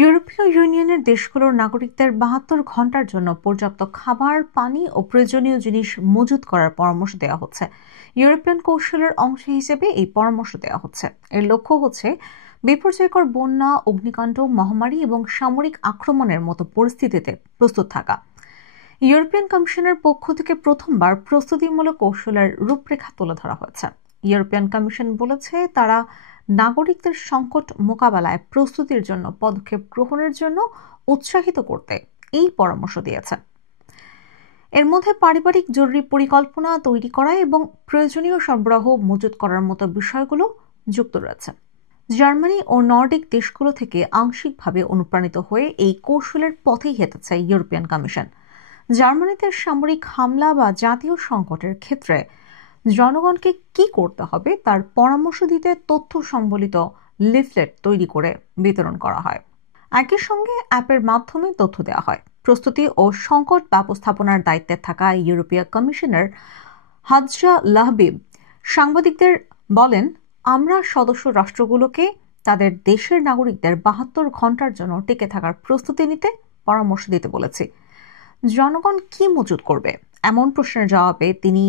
ইউরোপীয় ইউনিয়নের দেশগুলোর নাগরিকদের ৭২ ঘন্টার জন্য পর্যাপ্ত খাবার, পানি ও প্রয়োজনীয় জিনিস মজুত করার পরামর্শ দেওয়া হচ্ছে। ইউরোপিয়ান কৌশলের অংশ হিসেবে এই পরামর্শ দেওয়া হচ্ছে। এর লক্ষ্য হচ্ছে বিপর্যয়কর বন্যা, অগ্নিকাণ্ড, মহামারী এবং সামরিক আক্রমণের মতো পরিস্থিতিতে প্রস্তুত থাকা। ইউরোপিয়ান কমিশনের পক্ষ থেকে প্রথমবার প্রস্তুতিমূলক কৌশলের রূপরেখা তুলে ধরা হয়েছে। ইউরোপিয়ান কমিশন বলেছে তারা নাগরিকদের সংকট মোকাবেলায় প্রস্তুতির জন্য পদক্ষেপ গ্রহণের জন্য উৎসাহিত করতে এই পরামর্শ দিয়েছে। এর মধ্যে পারিবারিক জরুরি পরিকল্পনা তৈরি করা এবং প্রয়োজনীয় সরবরাহ মজুত করার মতো বিষয়গুলো যুক্ত রয়েছে। জার্মানি ও নর্ডিক দেশগুলো থেকে আংশিকভাবে অনুপ্রাণিত হয়ে এই কৌশলের পথেই হেঁটেছে ইউরোপিয়ান কমিশন। জার্মানিতে সামরিক হামলা বা জাতীয় সংকটের ক্ষেত্রে জনগণকে কি করতে হবে তার পরামর্শ দিতে তথ্য সম্বলিত লিফলেট তৈরি করে বিতরণ করা হয়। একই সঙ্গে অ্যাপের মাধ্যমে তথ্য দেওয়া হয়। প্রস্তুতি ও সংকট ব্যবস্থাপনার দায়িত্বে থাকা ইউরোপীয় কমিশনার হাজরা লাহবিব সাংবাদিকদের বলেন, আমরা সদস্য রাষ্ট্রগুলোকে তাদের দেশের নাগরিকদের ৭২ ঘন্টার জন্য টিকে থাকার প্রস্তুতি নিতে পরামর্শ দিতে বলেছি। জনগণ কি মজুত করবে এমন প্রশ্নের জবাবে তিনি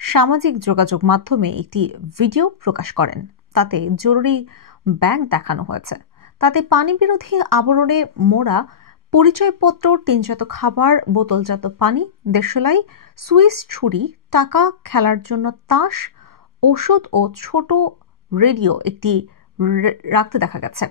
সামাজিক যোগাযোগ মাধ্যমে একটি ভিডিও প্রকাশ করেন। তাতে জরুরি ব্যাগ দেখানো হয়েছে। তাতে পানি বিরোধী আবরণে মোড়া পরিচয়পত্র, টিনজাত খাবার, বোতলজাত পানি, দেশলাই, সুইস ছুরি, টাকা, খেলার জন্য তাস, ওষুধ ও ছোট রেডিও একটি রাখতে দেখা গেছে।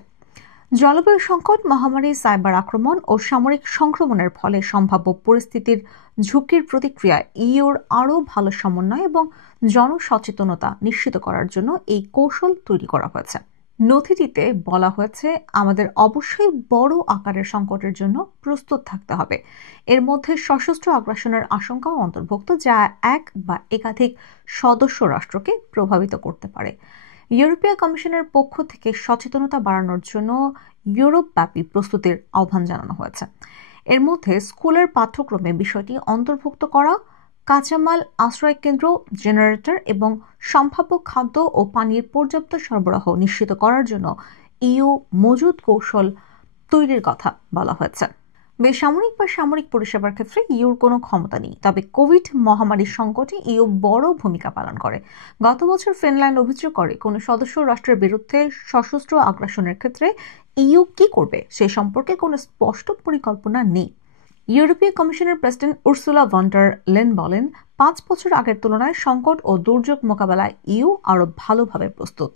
জলবায়ু সংকট, মহামারী, সাইবার আক্রমণ ও সামরিক সংক্রমণের ফলে সম্ভাব্য পরিস্থিতির ঝুঁকির প্রতিক্রিয়ায় ইউর আরও ভালো সমন্বয় এবং জনসচেতনতা নিশ্চিত করার জন্য এই কৌশল তৈরি করা হয়েছে। নথিটিতে বলা হয়েছে, আমাদের অবশ্যই বড় আকারের সংকটের জন্য প্রস্তুত থাকতে হবে। এর মধ্যে সশস্ত্র আগ্রাসনের আশঙ্কাও অন্তর্ভুক্ত, যা এক বা একাধিক সদস্য রাষ্ট্রকে প্রভাবিত করতে পারে। ইউরোপীয় কমিশনের পক্ষ থেকে সচেতনতা বাড়ানোর জন্য ইউরোপব্যাপী প্রস্তুতির আহ্বান জানানো হয়েছে। এর মধ্যে স্কুলের পাঠ্যক্রমে বিষয়টি অন্তর্ভুক্ত করা, কাঁচামাল, আশ্রয়কেন্দ্র, জেনারেটর এবং সম্ভাব্য খাদ্য ও পানির পর্যাপ্ত সরবরাহ নিশ্চিত করার জন্য ইউ মজুদ কৌশল তৈরির কথা বলা হয়েছে। বেসামরিক বা সামরিক পরিষেবার ক্ষেত্রে ইউর কোনো ক্ষমতা নেই, তবে কোভিড মহামারীর সংকটে ইউ বড় ভূমিকা পালন করে। গত বছর ফিনল্যান্ড অভিযোগ করে কোনো সদস্য রাষ্ট্রের বিরুদ্ধে সশস্ত্র আগ্রাসনের ক্ষেত্রে ইউ কি করবে সে সম্পর্কে কোনো স্পষ্ট পরিকল্পনা নেই। ইউরোপীয় কমিশনের president Ursula von der Leyen বলেন, ৫ বছর আগের তুলনায় সংকট ও দুর্যোগ মোকাবেলায় ইউ আরও ভালোভাবে প্রস্তুত।